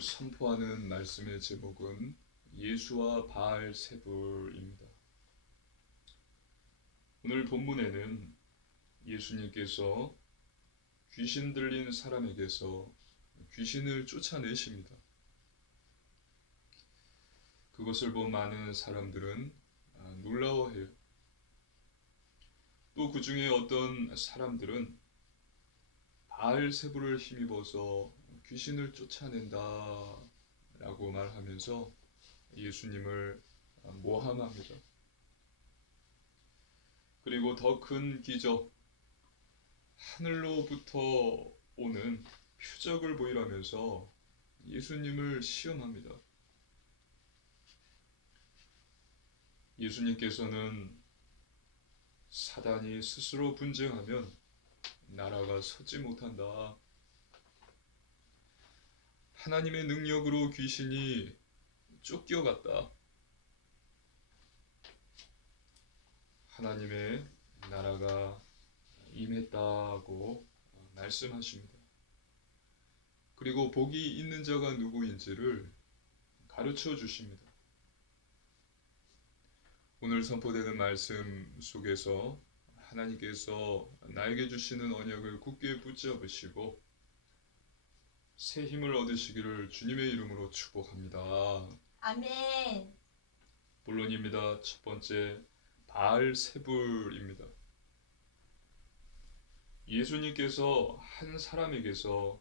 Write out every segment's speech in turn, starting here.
오늘 선포하는 말씀의 제목은 예수와 바알세불입니다. 오늘 본문에는 예수님께서 귀신 들린 사람에게서 귀신을 쫓아내십니다. 그것을 본 많은 사람들은 놀라워해요. 또 그 중에 어떤 사람들은 바알세불을 힘입어서 귀신을 쫓아낸다 라고 말하면서 예수님을 모함합니다. 그리고 더 큰 기적, 하늘로부터 오는 표적을 보이라면서 예수님을 시험합니다. 예수님께서는 사단이 스스로 분쟁하면 나라가 서지 못한다. 하나님의 능력으로 귀신이 쫓겨갔다. 하나님의 나라가 임했다고 말씀하십니다. 그리고 복이 있는 자가 누구인지를 가르쳐 주십니다. 오늘 선포되는 말씀 속에서 하나님께서 나에게 주시는 언약을 굳게 붙잡으시고 새 힘을 얻으시기를 주님의 이름으로 축복합니다. 아멘. 본론입니다. 첫 번째, 바알세불입니다. 예수님께서 한 사람에게서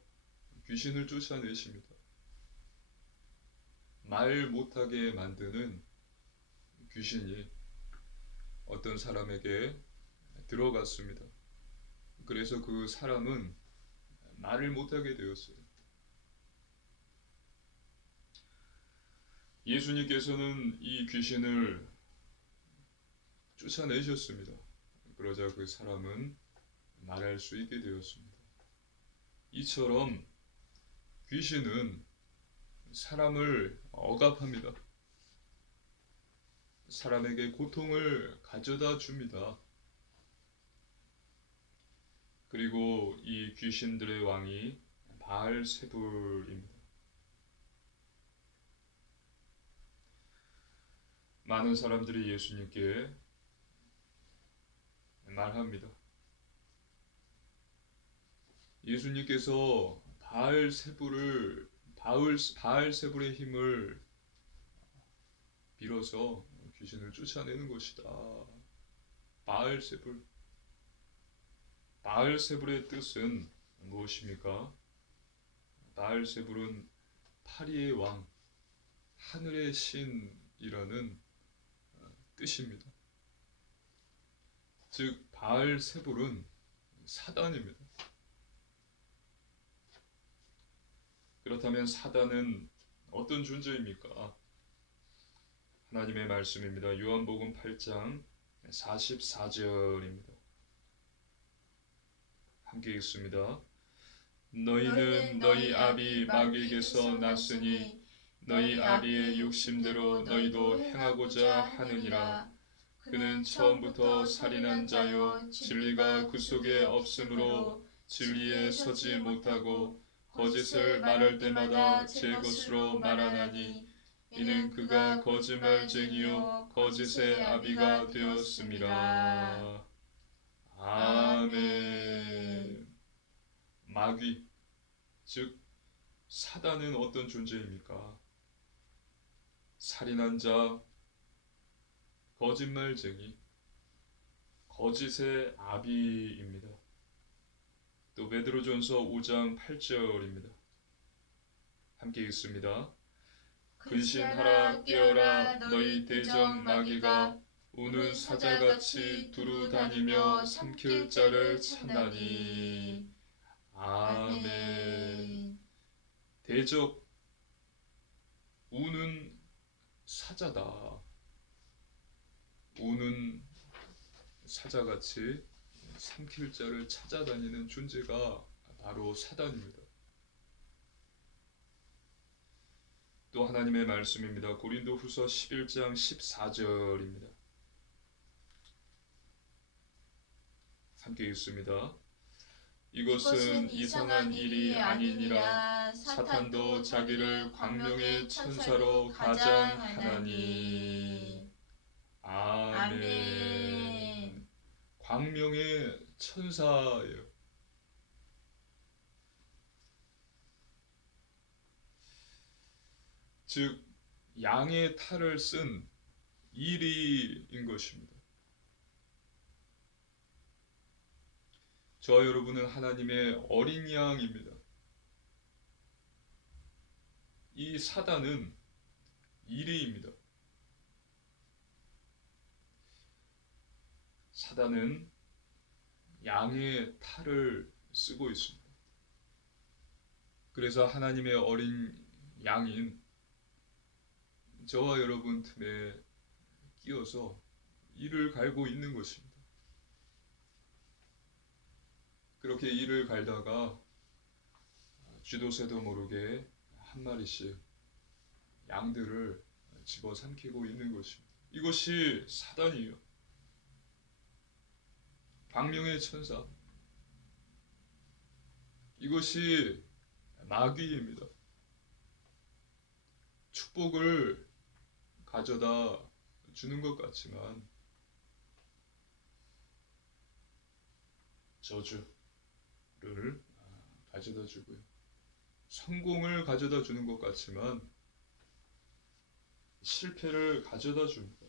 귀신을 쫓아내십니다. 말 못하게 만드는 귀신이 어떤 사람에게 들어갔습니다. 그래서 그 사람은 말을 못하게 되었어요. 예수님께서는 이 귀신을 쫓아내셨습니다. 그러자 그 사람은 말할 수 있게 되었습니다. 이처럼 귀신은 사람을 억압합니다. 사람에게 고통을 가져다 줍니다. 그리고 이 귀신들의 왕이 바알세불입니다. 많은 사람들이 예수님께 말합니다. 예수님께서 바알세불의 힘을 빌어서 귀신을 쫓아내는 것이다. 바알세불의 뜻은 무엇입니까? 바알세불은 파리의 왕, 하늘의 신이라는 뜻입니다. 즉 바알세불은 사단입니다. 그렇다면 사단은 어떤 존재입니까? 하나님의 말씀입니다. 요한복음 8장 44절입니다. 함께 읽습니다. 너희는 너희 아비 마귀에게서 났으니 너희 아비의 욕심대로 너희도 행하고자 하느니라. 그는 처음부터 살인한 자요 진리가 그 속에 없으므로 진리에 서지 못하고 거짓을 말할 때마다 제 것으로 말하나니 이는 그가 거짓말쟁이요 거짓의 아비가 되었음이라. 아멘. 마귀, 즉 사단은 어떤 존재입니까? 살인한 자, 거짓말쟁이, 거짓의 아비입니다. 또 베드로전서 5장 8절입니다. 함께 읽습니다. 근신하라 깨어라 너희 대적 마귀가 우는 사자같이 두루 다니며 삼킬 자를 찾나니. 아멘. 대적, 우는 사자다. 우는 사자같이 삼킬 자를 찾아다니는 존재가 바로 사단입니다. 또 하나님의 말씀입니다. 고린도후서 11장 14절입니다. 함께 읽습니다. 이것은 이상한 일이 아니니라. 사탄도 자기를 광명의 천사로 가장하나니. 아멘. 광명의 천사예요. 즉 양의 탈을 쓴 이리인 것입니다. 저와 여러분은 하나님의 어린 양입니다. 이 사단은 이리입니다. 사단은 양의 탈을 쓰고 있습니다. 그래서 하나님의 어린 양인 저와 여러분 틈에 끼어서 이를 갈고 있는 것입니다. 그렇게 이를 갈다가 쥐도 새도 모르게 한 마리씩 양들을 집어삼키고 있는 것입니다. 이것이 사단이에요. 광명의 천사. 이것이 마귀입니다. 축복을 가져다 주는 것 같지만 저주를 가져다 주고요. 성공을 가져다 주는 것 같지만 실패를 가져다 줍니다.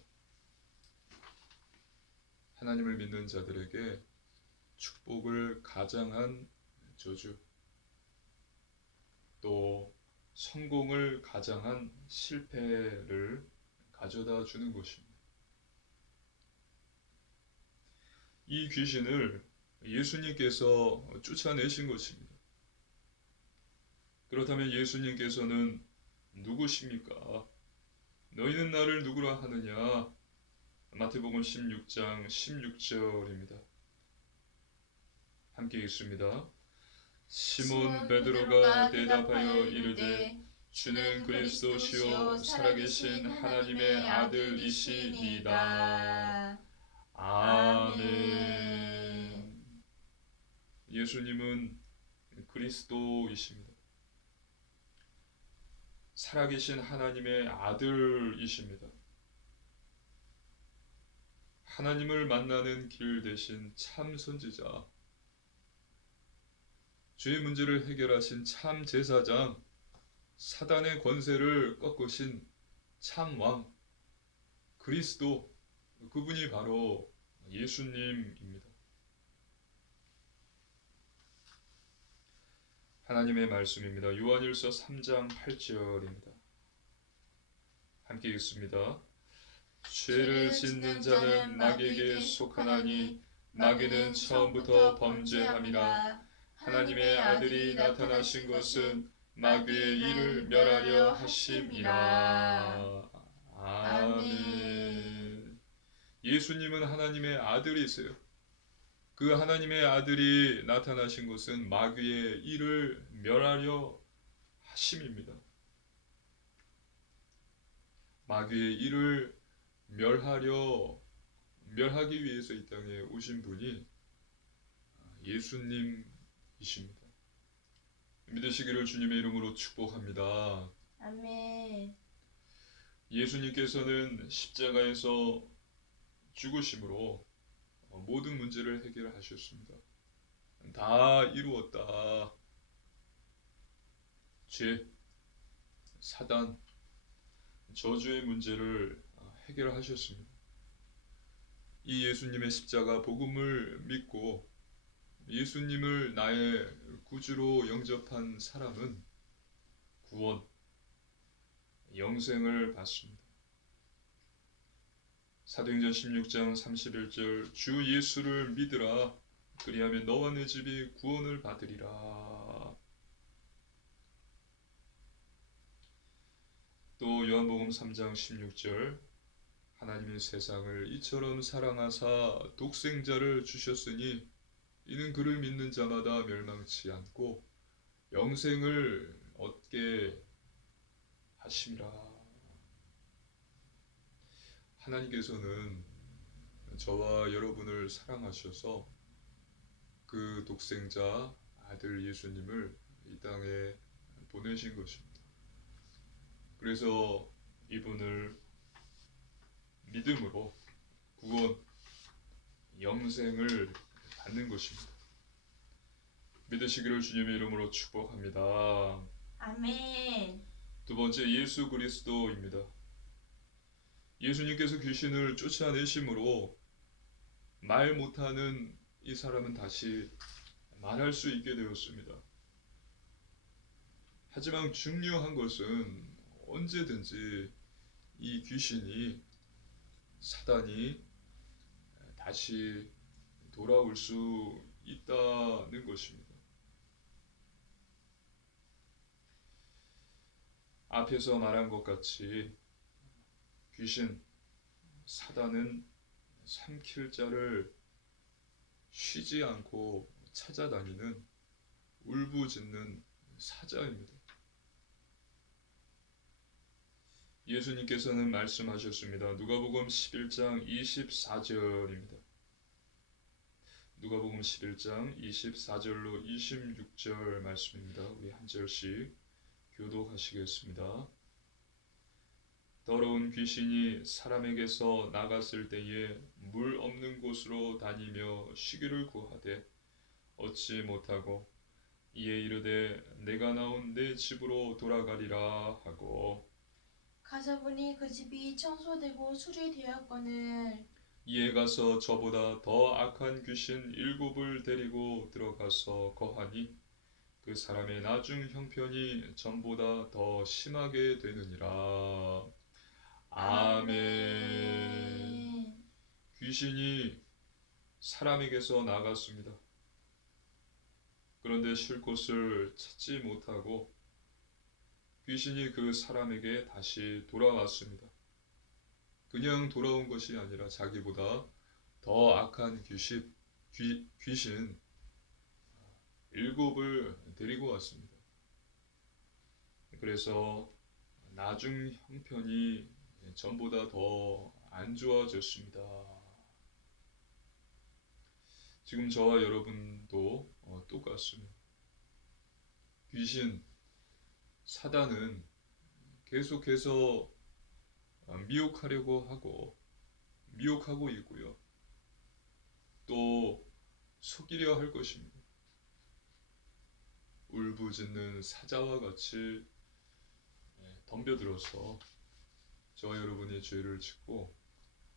하나님을 믿는 자들에게 축복을 가장한 저주, 또 성공을 가장한 실패를 가져다 주는 것입니다. 이 귀신을 예수님께서 쫓아내신 것입니다. 그렇다면 예수님께서는 누구십니까? 너희는 나를 누구라 하느냐? 마태복음 16장 16절입니다. 함께 읽습니다. 시몬 베드로가 대답하여 이르되 주는 그리스도시요 살아계신 하나님의 아들이시니이다. 아멘. 예수님은 그리스도이십니다. 살아계신 하나님의 아들이십니다. 하나님을 만나는 길 대신 참 선지자, 죄의 문제를 해결하신 참 제사장, 사단의 권세를 꺾으신 참 왕, 그리스도, 그분이 바로 예수님입니다. 하나님의 말씀입니다. 요한일서 3장 8절입니다. 함께 읽습니다. 죄를 짓는 자는 마귀에게 속하나니 마귀는 처음부터 범죄함이라. 하나님의 아들이 나타나신 것은 마귀의 일을 멸하려 하심이라. 아멘. 예수님은 하나님의 아들이세요. 그 하나님의 아들이 나타나신 것은 마귀의 일을 멸하려 하심입니다. 마귀의 일을 멸하기 위해서 이 땅에 오신 분이 예수님이십니다. 믿으시기를 주님의 이름으로 축복합니다. 아멘. 예수님께서는 십자가에서 죽으심으로 모든 문제를 해결하셨습니다. 다 이루었다. 죄, 사단, 저주의 문제를 해결하셨습니다. 이 예수님의 십자가 복음을 믿고 예수님을 나의 구주로 영접한 사람은 구원, 영생을 받습니다. 사도행전 16장 31절 주 예수를 믿으라 그리하면 너와 내 집이 구원을 받으리라. 또 요한복음 3장 16절 하나님이 세상을 이처럼 사랑하사 독생자를 주셨으니 이는 그를 믿는 자마다 멸망치 않고 영생을 얻게 하심이라. 하나님께서는 저와 여러분을 사랑하셔서 그 독생자 아들 예수님을 이 땅에 보내신 것입니다. 그래서 이분을 믿음으로 구원, 영생을 받는 것입니다. 믿으시기를 주님의 이름으로 축복합니다. 아멘. 두 번째, 예수 그리스도입니다. 예수님께서 귀신을 쫓아내심으로 말 못하는 이 사람은 다시 말할 수 있게 되었습니다. 하지만 중요한 것은 언제든지 이 귀신이, 사단이 다시 돌아올 수 있다는 것입니다. 앞에서 말한 것 같이 귀신, 사단은 삼킬 자를 쉬지 않고 찾아다니는 울부짖는 사자입니다. 예수님께서는 말씀하셨습니다. 누가복음 11장 24절입니다. 누가복음 11장 24절로 26절 말씀입니다. 우리 한 절씩 교독하시겠습니다. 더러운 귀신이 사람에게서 나갔을 때에 물 없는 곳으로 다니며 쉬기를 구하되 얻지 못하고 이에 이르되 내가 나온 내 집으로 돌아가리라 하고 가서 보니 그 집이 청소되고 수리되었거늘 이에 가서 저보다 더 악한 귀신 7을 데리고 들어가서 거하니 그 사람의 나중 형편이 전보다 더 심하게 되느니라. 아멘. 귀신이 사람에게서 나갔습니다. 그런데 쉴 곳을 찾지 못하고 귀신이 그 사람에게 다시 돌아왔습니다. 그냥 돌아온 것이 아니라 자기보다 더 악한 귀신 7을 데리고 왔습니다. 그래서 나중 형편이 전보다 더 안 좋아졌습니다. 지금 저와 여러분도 똑같습니다. 귀신, 사단은 계속해서 미혹하고 있고요. 또 속이려 할 것입니다. 울부짖는 사자와 같이 덤벼들어서 저와 여러분이 죄를 짓고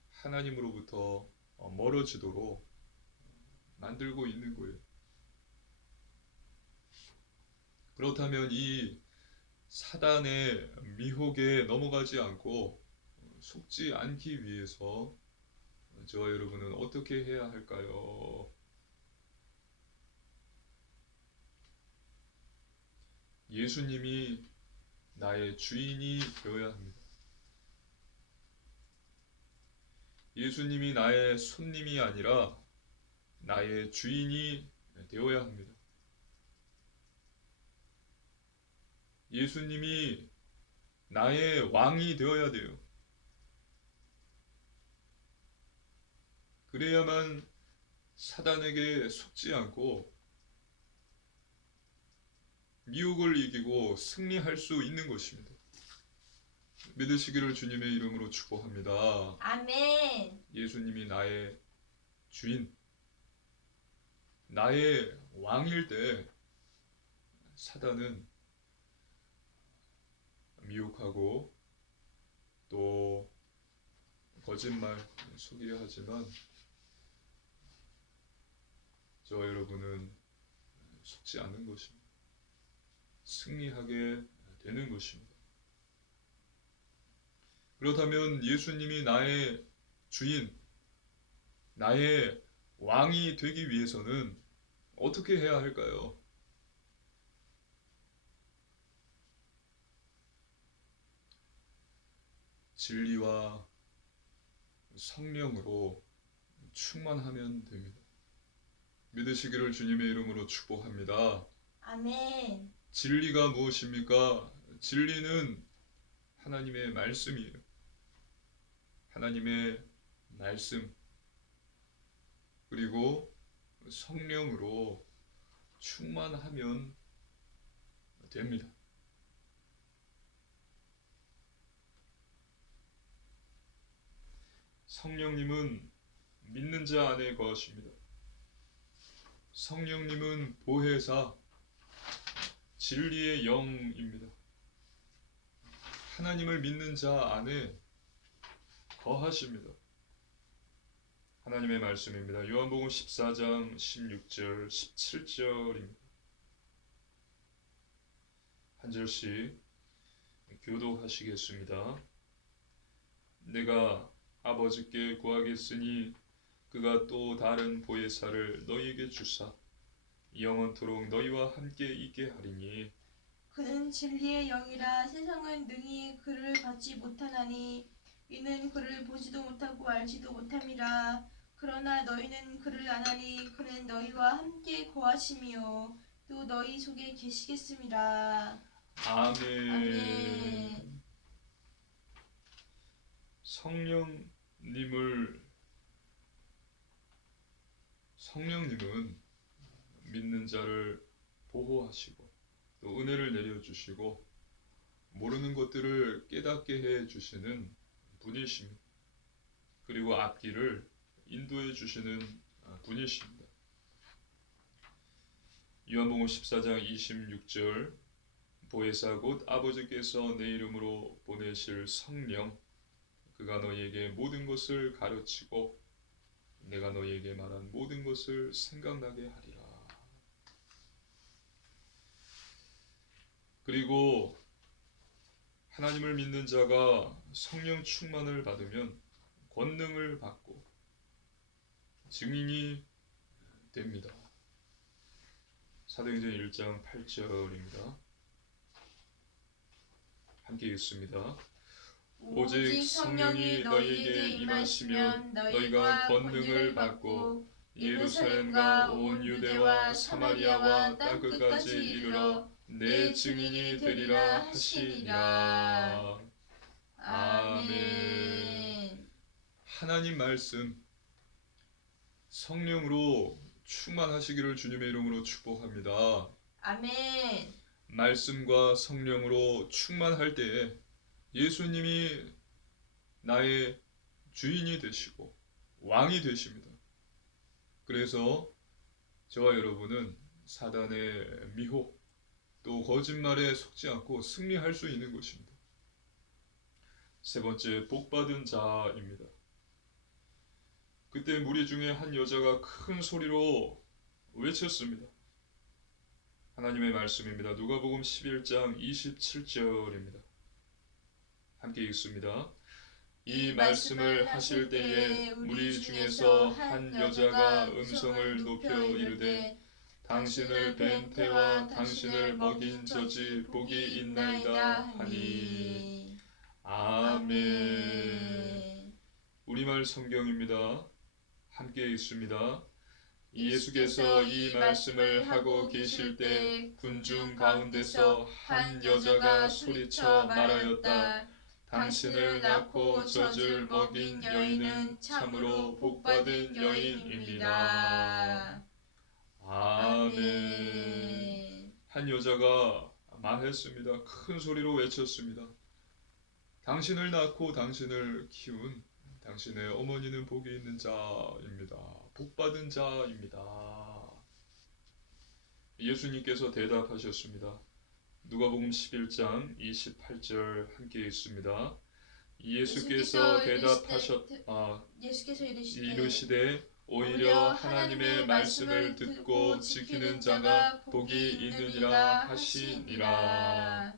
하나님으로부터 멀어지도록 만들고 있는 거예요. 그렇다면 이 사단의 미혹에 넘어가지 않고 속지 않기 위해서 저와 여러분은 어떻게 해야 할까요? 예수님이 나의 주인이 되어야 합니다. 예수님이 나의 손님이 아니라 나의 주인이 되어야 합니다. 예수님이 나의 왕이 되어야 돼요. 그래야만 사단에게 속지 않고 미혹을 이기고 승리할 수 있는 것입니다. 믿으시기를 주님의 이름으로 축복합니다. 아멘. 예수님이 나의 주인, 나의 왕일 때 사단은 미혹하고 또 거짓말 속이려 하지만 저와 여러분은 속지 않는 것입니다. 승리하게 되는 것입니다. 그렇다면 예수님이 나의 주인, 나의 왕이 되기 위해서는 어떻게 해야 할까요? 진리와 성령으로 충만하면 됩니다. 믿으시기를 주님의 이름으로 축복합니다. 아멘. 진리가 무엇입니까? 진리는 하나님의 말씀이에요. 하나님의 말씀, 그리고 성령으로 충만하면 됩니다. 성령님은 믿는 자 안에 거하십니다. 성령님은 보혜사, 진리의 영입니다. 하나님을 믿는 자 안에 거하십니다. 하나님의 말씀입니다. 요한복음 14장 16절, 17절입니다. 한 절씩 교독하시겠습니다. 내가 아버지께 구하겠으니 그가 또 다른 보혜사를 너희에게 주사 영원토록 너희와 함께 있게 하리니 그는 진리의 영이라. 세상은 능히 그를 받지 못하나니 이는 그를 보지도 못하고 알지도 못함이라. 그러나 너희는 그를 아나니 그는 너희와 함께 거하시며 또 너희 속에 계시겠음이라. 아멘. 아멘. 성령님은 믿는 자를 보호하시고 또 은혜를 내려주시고 모르는 것들을 깨닫게 해주시는 분이십니다. 그리고 앞길을 인도해 주시는 분이십니다. 요한복음 14장 26절 보혜사 곧 아버지께서 내 이름으로 보내실 성령 그가 너희에게 모든 것을 가르치고 내가 너희에게 말한 모든 것을 생각나게 하리라. 그리고 하나님을 믿는 자가 성령 충만을 받으면 권능을 받고 증인이 됩니다. 사도행전 1장 8절입니다. 함께 읽습니다. 오직 성령이 너희에게 임하시면 너희가 권능을 받고 예루살렘과 온 유대와 사마리아와 땅끝까지 이르러 내 증인이 되리라 하시니라. 아멘. 하나님 말씀 성령으로 충만하시기를 주님의 이름으로 축복합니다. 아멘. 말씀과 성령으로 충만할 때에 예수님이 나의 주인이 되시고 왕이 되십니다. 그래서 저와 여러분은 사단의 미혹 또 거짓말에 속지 않고 승리할 수 있는 것입니다. 세 번째, 복받은 자입니다. 그때 무리 중에 한 여자가 큰 소리로 외쳤습니다. 하나님의 말씀입니다. 누가복음 11장 27절입니다. 함께 읽습니다. 이 말씀을 하실 때에 무리 중에서 한 여자가 음성을 높여 이르되 당신을 뵌 태와 당신을 먹인 젖이 복이 있나이다 하니. 아멘. 우리말 성경입니다. 함께 읽습니다. 예수께서 이 말씀을 하고 계실 때 군중 가운데서 한 여자가 소리쳐 말하였다. 당신을 낳고 젖을 먹인 여인은 참으로 복받은 여인입니다. 아멘. 한 여자가 말했습니다. 큰 소리로 외쳤습니다. 당신을 낳고 당신을 키운 당신의 어머니는 복이 있는 자입니다. 복받은 자입니다. 예수님께서 대답하셨습니다. 누가복음 11장 28절 함께 읽습니다. 예수께서 이르시되 오히려 하나님의 말씀을 듣고 지키는 자가 복이 있느니라 하시니라.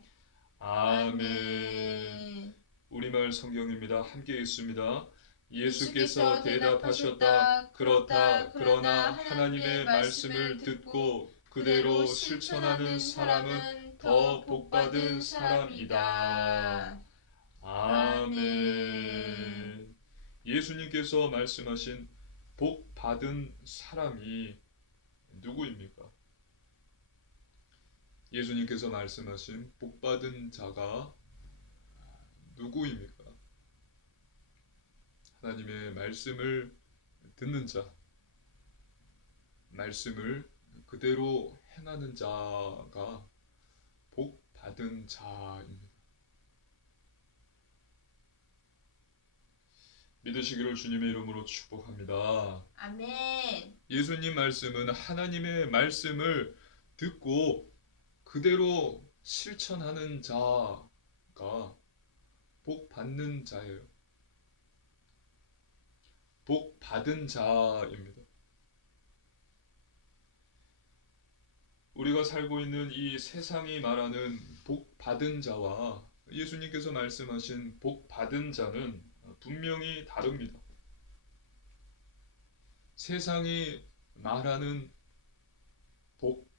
아멘. 우리말 성경입니다. 함께 읽습니다. 예수께서 대답하셨다. 그렇다. 그러나 하나님의 말씀을 듣고 그대로 실천하는 사람은 더 복받은 사람이다. 아멘. 예수님께서 말씀하신 복받은 사람이 누구입니까? 예수님께서 말씀하신 복받은 자가 누구입니까? 하나님의 말씀을 듣는 자, 말씀을 그대로 행하는 자가 복 받은 자입니다. 믿으시기를 주님의 이름으로 축복합니다. 아멘. 예수님 말씀은 하나님의 말씀을 듣고 그대로 실천하는 자가 복 받는 자예요. 복 받은 자입니다. 우리가 살고 있는 이 세상이 말하는 복 받은 자와 예수님께서 말씀하신 복 받은 자는 분명히 다릅니다. 세상이 말하는 복,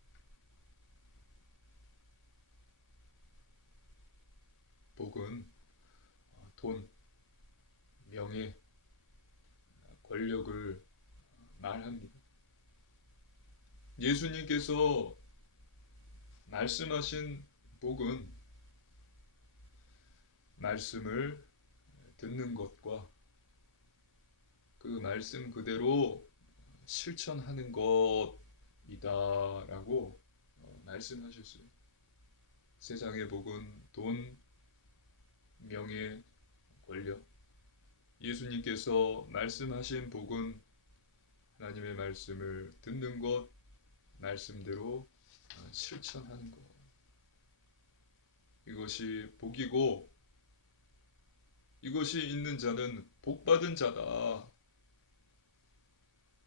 복은 돈, 명예, 권력을 말합니다. 예수님께서 말씀하신 복은 말씀을 듣는 것과 그 말씀 그대로 실천하는 것이다라고 말씀하셨어요. 세상의 복은 돈, 명예, 권력. 예수님께서 말씀하신 복은 하나님의 말씀을 듣는 것, 말씀대로 실천하는 것. 이것이 복이고 이것이 있는 자는 복받은 자다.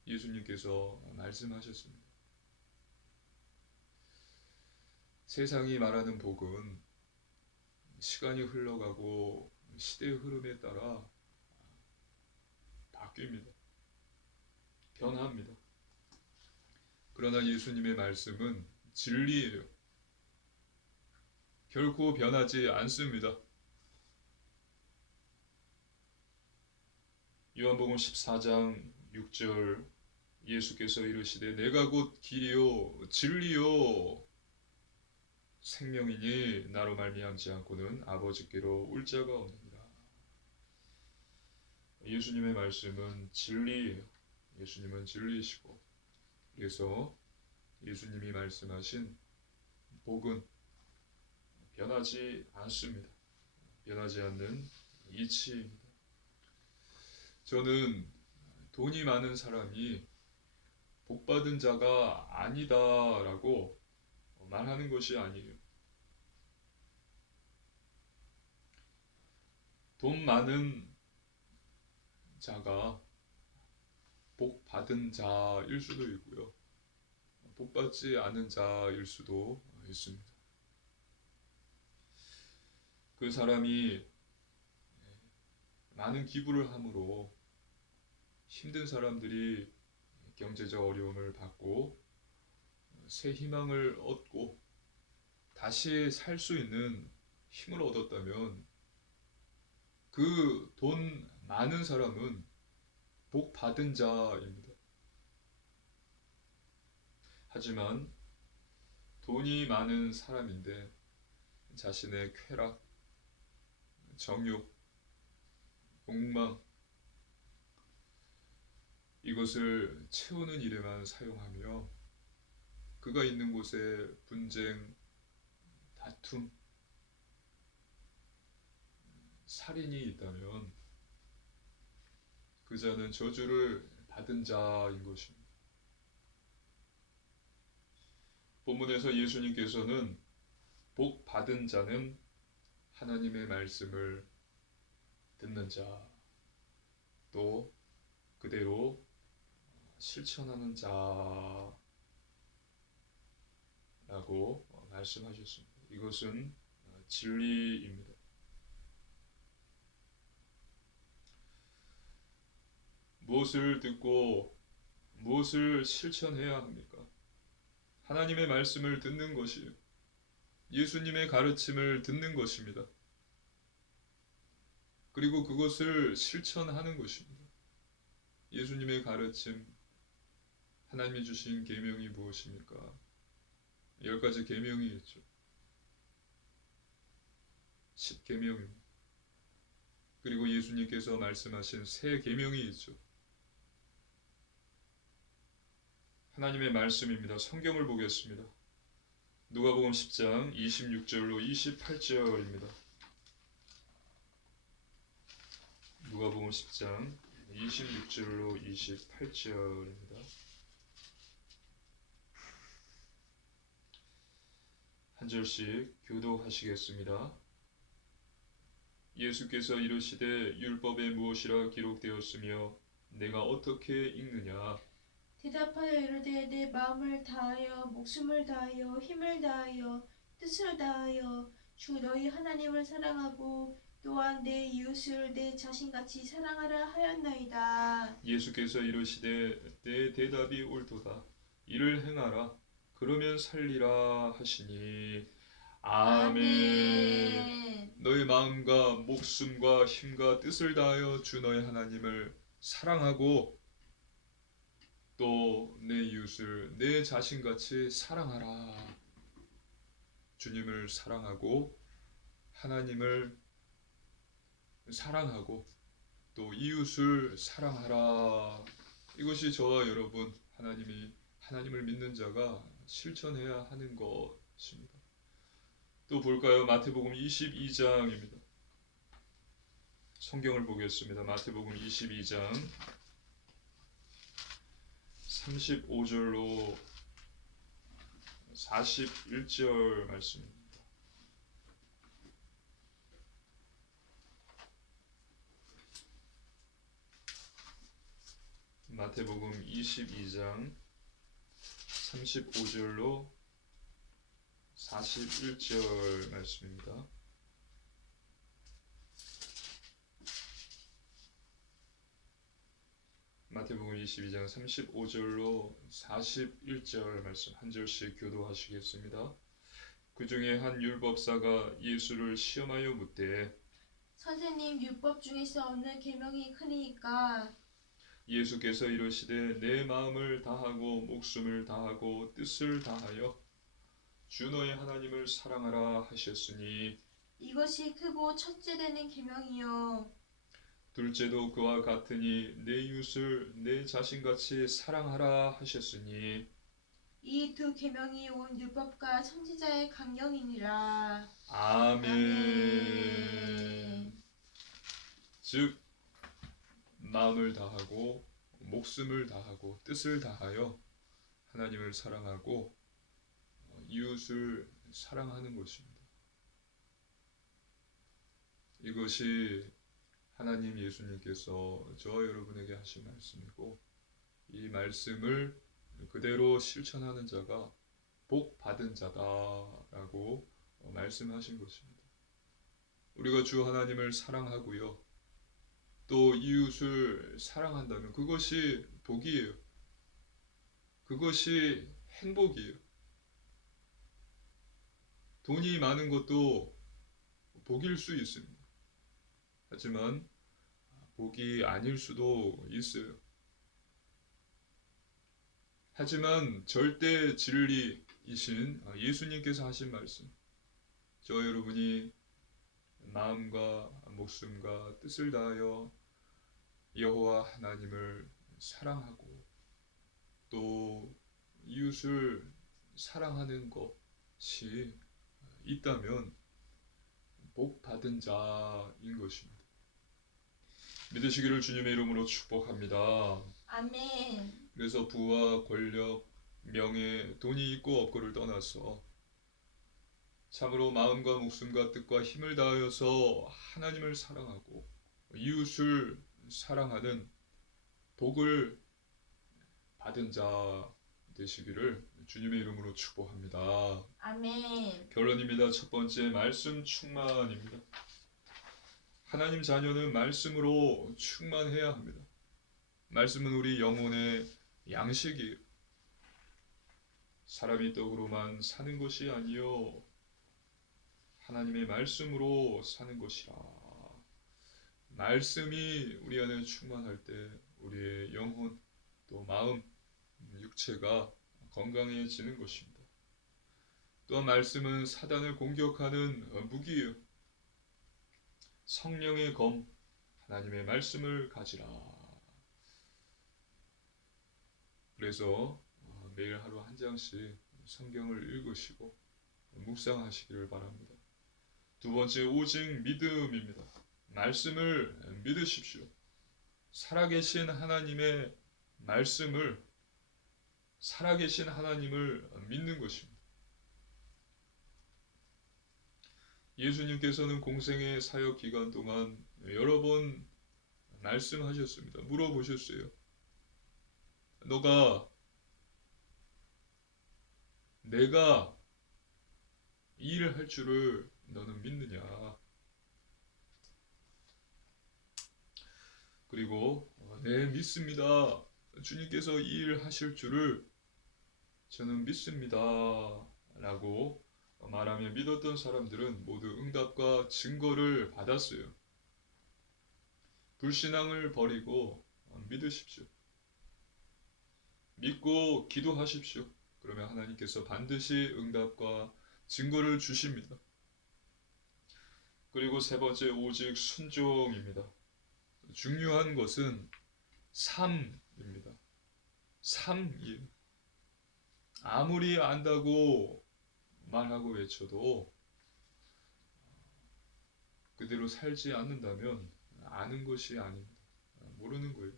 예수님께서 말씀하셨습니다. 세상이 말하는 복은 시간이 흘러가고 시대의 흐름에 따라 바뀝니다. 변합니다. 그러나 예수님의 말씀은 진리예요. 결코 변하지 않습니다. 요한복음 14장 6절 예수께서 이르시되 내가 곧 길이요 진리요 생명이니 나로 말미암지 않고는 아버지께로 올 자가 없느니라. 예수님의 말씀은 진리예요. 예수님은 진리이시고 그래서 예수님이 말씀하신 복은 변하지 않습니다. 변하지 않는 이치입니다. 저는 돈이 많은 사람이 복받은 자가 아니다라고 말하는 것이 아니에요. 돈 많은 자가 복받은 자일 수도 있고요. 복받지 않은 자일 수도 있습니다. 그 사람이 많은 기부를 함으로 힘든 사람들이 경제적 어려움을 받고 새 희망을 얻고 다시 살 수 있는 힘을 얻었다면 그 돈 많은 사람은 복 받은 자입니다. 하지만 돈이 많은 사람인데 자신의 쾌락, 정욕, 욕망 이것을 채우는 일에만 사용하며 그가 있는 곳에 분쟁, 다툼, 살인이 있다면 그 자는 저주를 받은 자인 것입니다. 본문에서 예수님께서는 복 받은 자는 하나님의 말씀을 듣는 자, 또 그대로 실천하는 자라고 말씀하셨습니다. 이것은 진리입니다. 무엇을 듣고 무엇을 실천해야 합니까? 하나님의 말씀을 듣는 것이요. 예수님의 가르침을 듣는 것입니다. 그리고 그것을 실천하는 것입니다. 예수님의 가르침, 하나님이 주신 계명이 무엇입니까? 10가지 계명이 있죠. 10계명입니다. 그리고 예수님께서 말씀하신 새 계명이 있죠. 하나님의 말씀입니다. 성경을 보겠습니다. 누가복음 10장 26절로 28절입니다. 누가복음 10장 26절로 28절입니다. 한 절씩 교도하시겠습니다. 예수께서 이르시되 율법에 무엇이라 기록되었으며 내가 어떻게 읽느냐? 대답하여 이르되 내 마음을 다하여 목숨을 다하여 힘을 다하여 뜻을 다하여 주 너희 하나님을 사랑하고 또한 내 이웃을 내 자신같이 사랑하라 하였나이다. 예수께서 이르시되 내 대답이 옳도다. 이를 행하라. 그러면 살리라 하시니 아멘. 아멘. 너의 마음과 목숨과 힘과 뜻을 다하여 주 너의 하나님을 사랑하고 또 내 이웃을 내 자신같이 사랑하라. 주님을 사랑하고 하나님을 사랑하고 또 이웃을 사랑하라. 이것이 저와 여러분 하나님을 믿는 자가 실천해야 하는 것입니다. 또 볼까요? 마태복음 22장입니다. 성경을 보겠습니다. 마태복음 22장 35절로 41절 말씀입니다. 마태복음 22장 35절로 41절 말씀입니다. 마태복음 22장 35절로 41절 말씀 한 절씩 교도하시겠습니다. 그 중에 한 율법사가 예수를 시험하여 묻되 선생님, 율법 중에서 어느 계명이 크니까? 예수께서 이르시되 내 마음을 다하고 목숨을 다하고 뜻을 다하여 주 너의 하나님을 사랑하라 하셨으니 이것이 크고 첫째 되는 계명이요. 둘째도 그와 같으니 내 이웃을 내 자신같이 사랑하라 하셨으니 이 두 계명이 온 율법과 선지자의 강령이니라. 아멘. 아멘. 즉 마음을 다하고 목숨을 다하고 뜻을 다하여 하나님을 사랑하고 이웃을 사랑하는 것입니다. 이것이 하나님 예수님께서 저와 여러분에게 하신 말씀이고 이 말씀을 그대로 실천하는 자가 복 받은 자다라고 말씀하신 것입니다. 우리가 주 하나님을 사랑하고요. 또 이웃을 사랑한다면 그것이 복이에요. 그것이 행복이에요. 돈이 많은 것도 복일 수 있습니다. 하지만 복이 아닐 수도 있어요. 하지만 절대 진리이신 예수님께서 하신 말씀, 저와 여러분이 마음과 목숨과 뜻을 다하여 여호와 하나님을 사랑하고 또 이웃을 사랑하는 것이 있다면 복 받은 자인 것입니다. 믿으시기를 주님의 이름으로 축복합니다. 아멘. 그래서 부와 권력, 명예, 돈이 있고 없고를 떠나서 참으로 마음과 목숨과 뜻과 힘을 다하여서 하나님을 사랑하고 이웃을 사랑하는 복을 받은 자 되시기를 주님의 이름으로 축복합니다. 아멘. 결론입니다. 첫 번째, 말씀 충만입니다. 하나님 자녀는 말씀으로 충만해야 합니다. 말씀은 우리 영혼의 양식이에요. 사람이 떡으로만 사는 것이 아니요 하나님의 말씀으로 사는 것이라. 말씀이 우리 안에 충만할 때 우리의 영혼 또 마음, 육체가 건강해지는 것입니다. 또한 말씀은 사단을 공격하는 무기예요. 성령의 검, 하나님의 말씀을 가지라. 그래서 매일 하루 한 장씩 성경을 읽으시고 묵상하시기를 바랍니다. 두 번째, 오직 믿음입니다. 말씀을 믿으십시오. 살아계신 하나님의 말씀을, 살아계신 하나님을 믿는 것입니다. 예수님께서는 공생의 사역 기간 동안 여러 번 말씀하셨습니다. 물어보셨어요. 내가 이 일을 할 줄을 너는 믿느냐? 그리고 네, 믿습니다. 주님께서 이 일을 하실 줄을 저는 믿습니다. 라고 말하며 믿었던 사람들은 모두 응답과 증거를 받았어요. 불신앙을 버리고 믿으십시오. 믿고 기도하십시오. 그러면 하나님께서 반드시 응답과 증거를 주십니다. 그리고 세 번째, 오직 순종입니다. 중요한 것은 삶입니다. 삶이에요. 아무리 안다고 말하고 외쳐도 그대로 살지 않는다면 아는 것이 아닙니다. 모르는 거예요.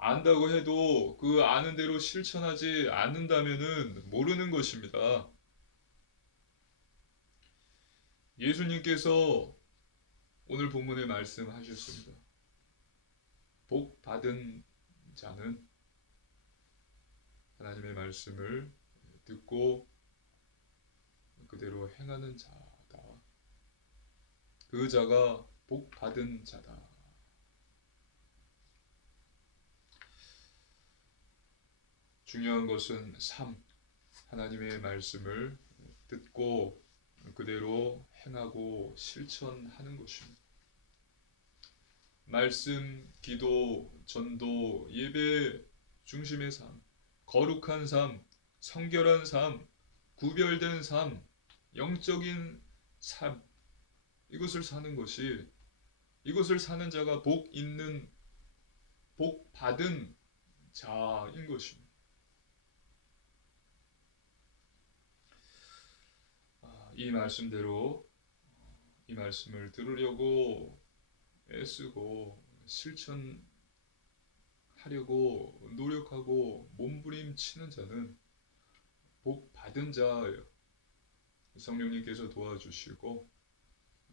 안다고 해도 그 아는 대로 실천하지 않는다면은 모르는 것입니다. 예수님께서 오늘 본문에 말씀하셨습니다. 복 받은 자는 하나님의 말씀을 듣고 그대로 행하는 자다. 그 자가 복 받은 자다. 중요한 것은 삶, 하나님의 말씀을 듣고 그대로 행하고 실천하는 것입니다. 말씀, 기도, 전도, 예배 중심의 삶, 거룩한 삶, 성결한 삶, 구별된 삶, 영적인 삶, 이것을 사는 것이, 이것을 사는 자가 복 있는, 복 받은 자인 것입니다. 이 말씀대로 이 말씀을 들으려고 애쓰고 실천하려고 노력하고 몸부림치는 자는 복 받은 자예요. 성령님께서 도와주시고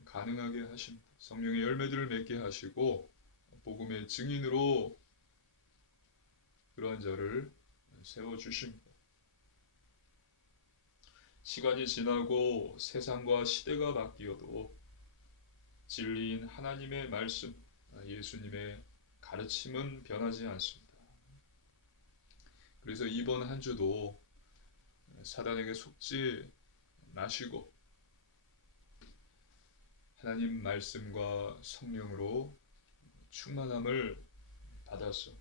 가능하게 하십니다. 성령의 열매들을 맺게 하시고 복음의 증인으로 그러한 자를 세워주십니다. 시간이 지나고 세상과 시대가 바뀌어도 진리인 하나님의 말씀, 예수님의 가르침은 변하지 않습니다. 그래서 이번 한 주도 사단에게 속지 마시고 하나님 말씀과 성령으로 충만함을 받아서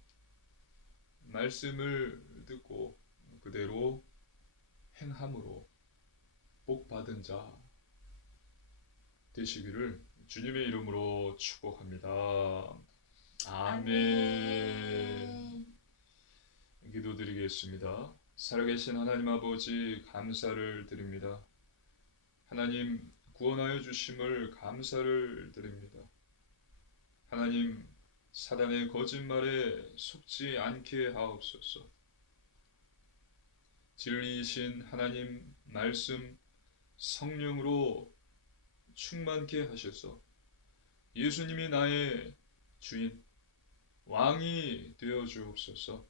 말씀을 듣고 그대로 행함으로 복 받은 자 되시기를 주님의 이름으로 축복합니다. 아멘. 기도드리겠습니다. 살아계신 하나님 아버지, 감사를 드립니다. 하나님, 구원하여 주심을 감사를 드립니다. 하나님, 사단의 거짓말에 속지 않게 하옵소서. 진리이신 하나님 말씀 성령으로 충만케 하셔서 예수님이 나의 주인, 왕이 되어 주옵소서.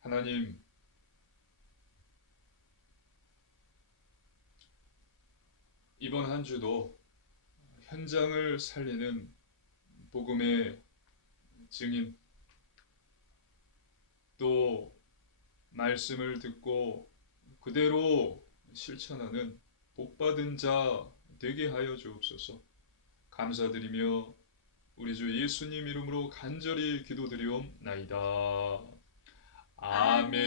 하나님, 이번 한 주도 현장을 살리는 복음의 증인, 또 말씀을 듣고 그대로 실천하는 복받은 자 되게 하여 주옵소서. 감사드리며 우리 주 예수님 이름으로 간절히 기도드리옵나이다. 아멘.